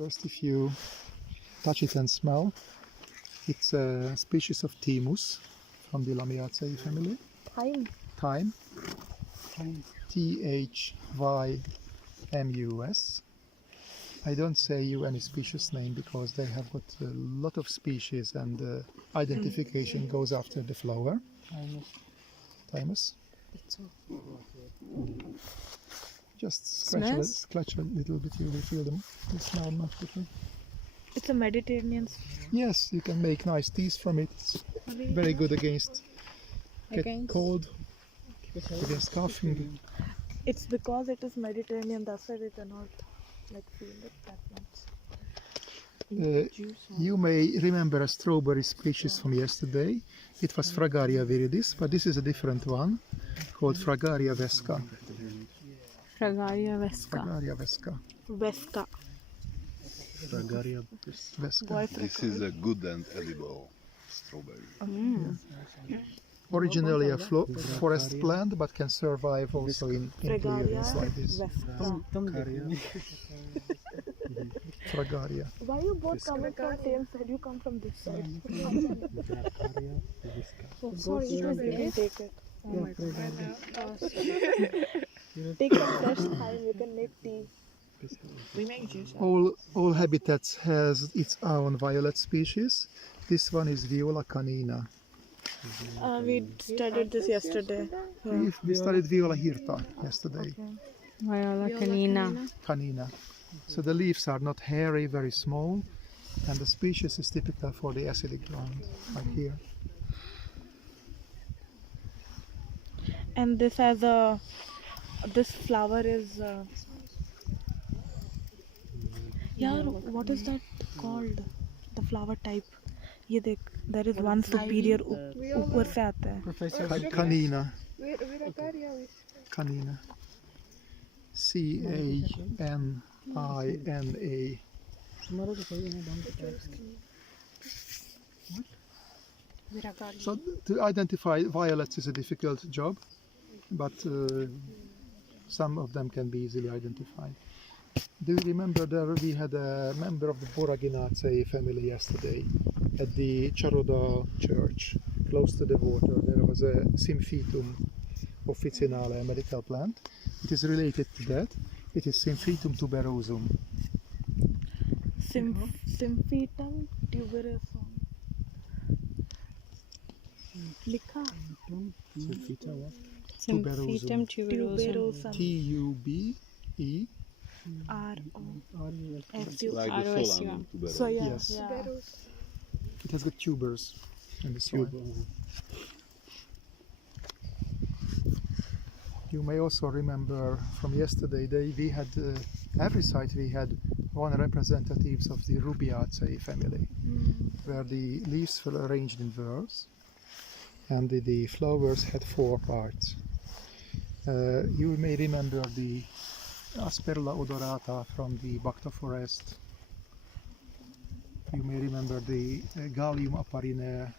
First, if you touch it and smell, it's a species of Thymus from the Lamiaceae family. Thyme. Thyme. Thymus. I don't say you any species name because they have got a lot of species and identification goes after the flower. Thymus. Just scratch a little bit, you will feel them. They smell much different. It's a Mediterranean. Yes, you can make nice teas from it. It's very good against cold, against coughing. It's because it is Mediterranean, that's why they cannot feel it that much. You may remember a strawberry species from yesterday. It was Fragaria viridis, but this is a different one called Fragaria vesca. Fragaria vesca. Fragaria vesca. Vesca. Fragaria vesca. This is a good and edible strawberry. Originally a forest plant, but can survive also in clearings like this. Fragaria. Why you both coming from same side? You come from this side. Oh, sorry, you can take it. Oh my God. Take a fresh thyme, you can make tea. We make juice. All habitats has its own violet species. This one is Viola canina. We studied this yesterday. Yeah. We studied Viola hirta yesterday. Okay. Viola canina. Canina. So the leaves are not hairy, very small, and the species is typical for the acidic ground, like here. And this has this flower is what is that called? The flower type. ये देख, there is one superior ऊपर से आता है. Canina. Canina. Canina. So to identify violets is a difficult job, but some of them can be easily identified. Do you remember that we had a member of the Boraginaceae family yesterday at the Charoda church, close to the water? There was a Symphytum officinale, a medical plant. It is related to that. It is Symphytum tuberosum. Symphytum tuberosum. लिखा. Symphytum tuberosum. Tuberosum. Like the solanum tuberose. So yeah. Yes. Yeah. It has got tubers in the soil. You may also remember from yesterday we had every site we had one representatives of the Rubiaceae family, where the leaves were arranged in whorls and the flowers had 4 parts. You may remember the Asperula odorata from the Bacta forest. You may remember the Gallium aparine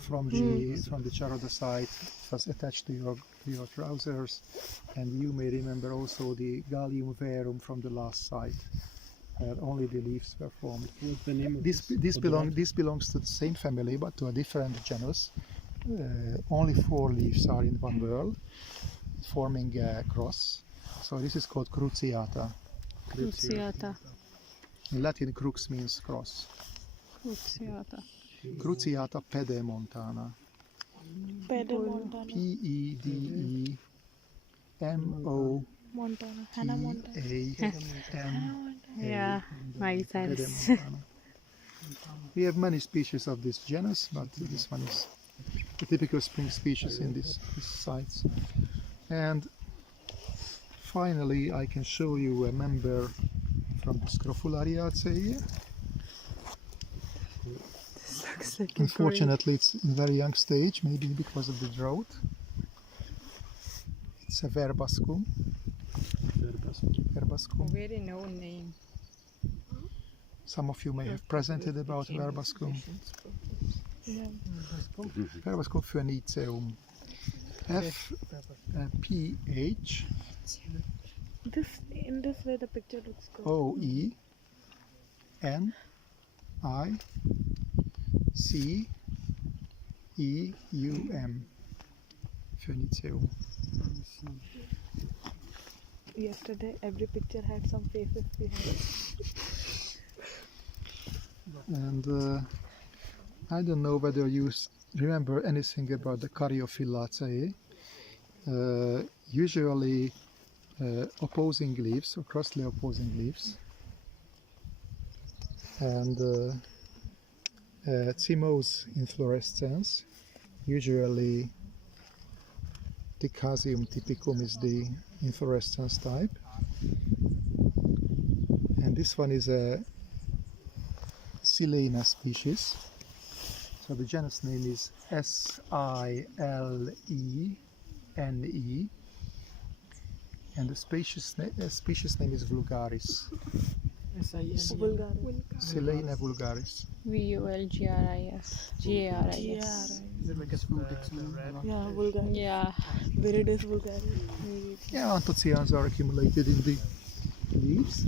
from the Charoda site. It was attached to your trousers, and you may remember also the Gallium verum from the last site, where only the leaves were formed. What's the name of This belongs to the same family, but to a different genus. Only 4 leaves are in one whorl, forming a cross. So this is called cruciata. Cruciata. In Latin, crux means cross. Cruciata. Cruciata pedemontana. Pedemontana. P-E-D-E-M-O. Montana. Hannah Montana. T-A-M-A. Yeah, makes sense. Pedemontana. We have many species of this genus, but this one is the typical spring species in these sites. And finally, I can show you a member from the Scrofulariaceae. Unfortunately, it's in a very young stage, maybe because of the drought. It's a verbascum. Verbascum. Very known name. Some of you may have presented about verbascum. Yeah. Verbascum phoeniceum. F-P-H In this way the picture looks good. O-E N I C E U M. Phoeniceum. Yesterday, every picture had some faces behind it. And I don't know whether you remember anything about the Caryophyllaceae. Usually opposing leaves, or crossly opposing leaves. And cymose inflorescence. Usually Dicasium typicum is the inflorescence type. And this one is a Silene species. So the genus name is Silene, and the species name is vulgaris. Vulgaris. Silene vulgaris. VULGARIS. GARIS. Yeah, vulgaris. Yeah. Viridis vulgaris. Yeah, anthocyanins are accumulated in the leaves.